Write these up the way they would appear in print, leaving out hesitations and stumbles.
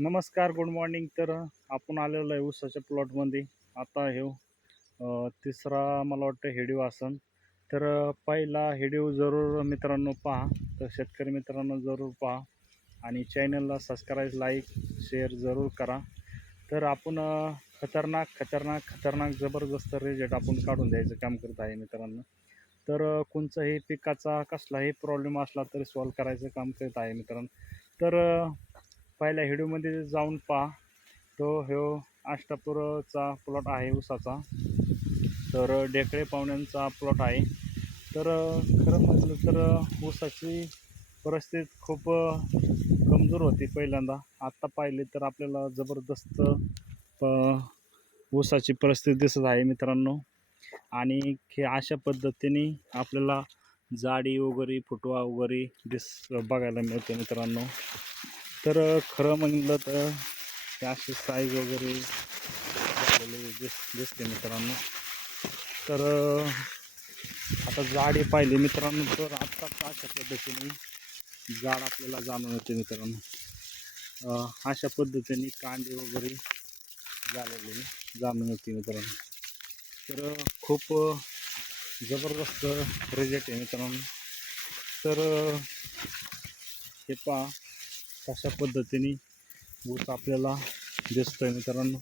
नमस्कार, good morning. तर आपण आलेलो आहे ऊसाच्या प्लॉटमध्ये. आता हे तिसरा मला वाटतं हेडिओ असन. तर पहिला हेडिओ जरूर मित्रांनो पहा. तर शेतकरी मित्रांनो जरूर पहा आणि चॅनलला सबस्क्राईब, लाईक, शेअर जरूर करा. तर आपण खतरनाक जबरदस्त रिझल्ट आपण काढून द्यायचं काम करत आहे मित्रांनो. तर कोणचाही पिकाचा कसलाही प्रॉब्लेम असला तरी सॉल्व करायचं काम करत आहे मित्रांनो. तर पहिल्या व्हिडिओमध्ये जाऊन पहा. तो ह्यो अष्टापूरचा प्लॉट आहे ऊसाचा. तर ढेकळे पाहुण्यांचा प्लॉट आहे. तर खरं म्हटलं तर ऊसाची परिस्थिती खूप कमजोर होती पहिल्यांदा. आत्ता पाहिले तर आपल्याला जबरदस्त ऊसाची परिस्थिती दिसत आहे मित्रांनो. आणि हे अशा पद्धतीने आपल्याला जाडी वगैरे, फुटवा वगैरे बघायला मिळते मित्रांनो. तर खरं म्हणलं तर हे अशी साईज वगैरे झालेली दिसते मित्रांनो. तर आता जाडी पाहिली मित्रांनो तर आत्ताच अशा पद्धतीने जाड आपल्याला जाणून येते मित्रांनो. अशा पद्धतीने कांदे वगैरे झालेले जाणून येते मित्रांनो. तर खूप जबरदस्त रिझल्ट आहे मित्रांनो. तर हे पहा कशा पद्धतीने ऊस आपल्याला दिसतोय मित्रांनो.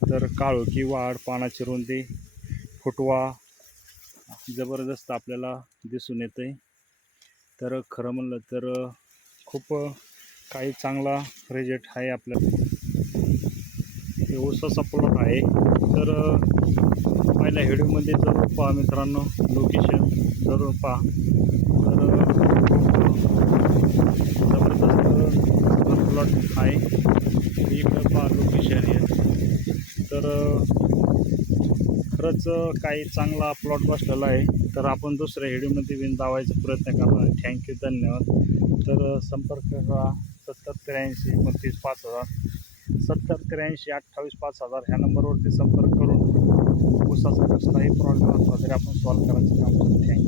तर काळोखी वाढ, पानाची रुंदी, फुटवा जबरदस्त आपल्याला दिसून येते. तर खरं म्हणलं तर खूप काही चांगला रिझल्ट आहे आपल्याला. हे ऊसाचा प्लॉट आहे. तर पहिल्या व्हिडिओमध्ये जरूर पहा मित्रांनो, लोकेशन जरूर पहा. तर जबरदस्त प्लॉट आहे. इकडं पहा लोकेशन आहे. तर खरंच काही चांगला प्लॉट बसलेला आहे. तर आपण दुसऱ्या व्हिडिओमध्ये बिन दावायचा प्रयत्न करणार. थँक्यू, धन्यवाद. तर संपर्क करा 7083 29 5000 7083 28 5000 ह्या नंबरवरती संपर्क करून ऊसाचा कसलाही प्रॉब्लेम असला तरी आपण सॉल्व करायचं काम करतो. थँक्यू.